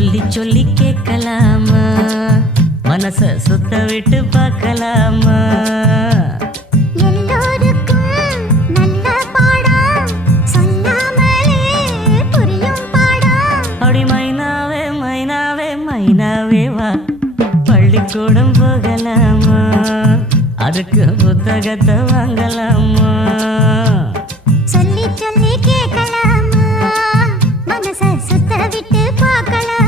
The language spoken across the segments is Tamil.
சொல்லி சொல்லி கேட்கலாமா, மனச சுத்த விட்டு பார்க்கலாமா. எல்லோருக்கும் நல்ல பாடம் சொல்லாமலே புரியும் பாடம். அப்படி மைனாவே மைனாவே மைனாவே வா, பள்ளிக்கூடம் போகலாமா, அதுக்கு புத்தகத்தை வாங்கலாமா. சொல்லி சொல்லி கேட்கலாமா, மனச சுத்த விட்டு பார்க்கலாமா.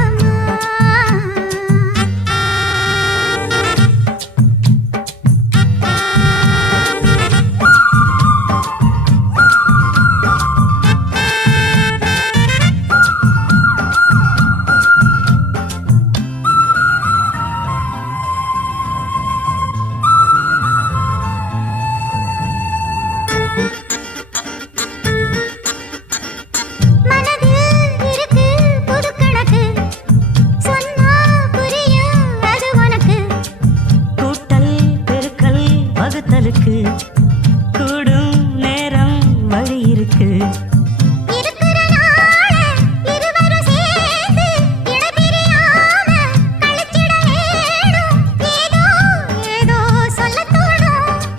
கூடும் நேரம் வழி இருக்கு.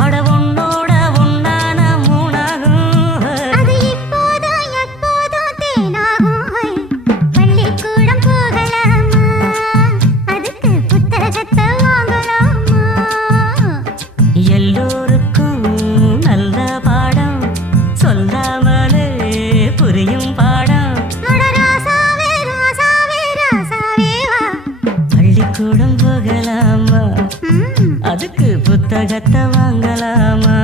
அட உன்னோட உன்னான மூணாகும், அது இப்போதும் எப்போதும் தேனாகும். பள்ளிக்கூடம் போகலாமா, அதுக்கு புத்தகத்தை வாங்கலாமா. எல்லோருக்கும் நல்ல பாடம் சொல்லாமலே புரியும் பாடம். ராசாவே ராசாவே ராசாவே வா, பள்ளிக்கூடம் போகலாமா, அதுக்கு புத்தகத்தை வாங்கலாமா.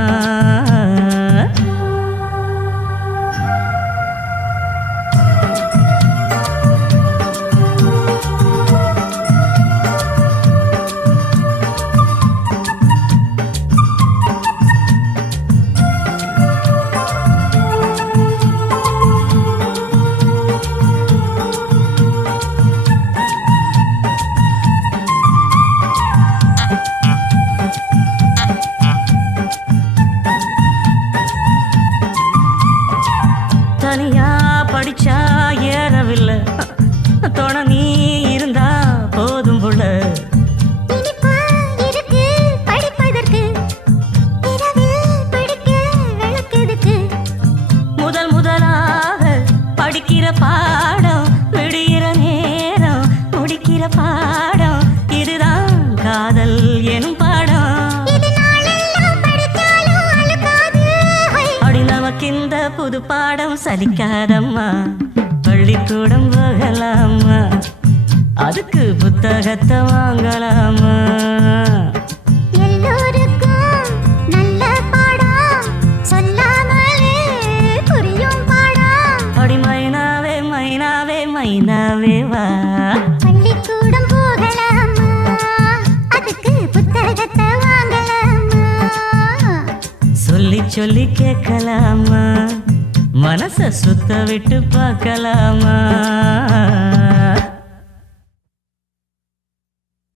தனியா படிச்சா ஏறவில்லை, துணை நீ இருந்தா போதும் புள்ள. இனிப்பா இருக்கு படிப்பதற்கு, இரவில் படிக்க விளக்குதுக்கு. முதல் முதலாக படிக்கிற பாடம், விடுகிற நேரம் முடிக்கிற பாடம், இதுதான் காதல் எனும் பாடம். இது நாளெல்லாம் படிச்சாலும் அழுக்காது. அப்படி நமக்கு இந்த புது பாடம் சலிக்காதம்மா, பள்ளிக்கூடம் போகலாமா, அதுக்கு புத்தகத்தை வாங்கலாமா. எல்லோருக்கும் நல்ல பாடம் சொல்லாமலே புரியும் பாடம். அப்படி மைனாவே மைனாவே மைனாவே வா, பள்ளிக்கூடம் போகலாமா, அதுக்கு புத்தகத்தை வாங்கலாமா. சொல்லி சொல்லி கேட்கலாமா, மனச சுத்த விட்டு பார்க்கலாமா.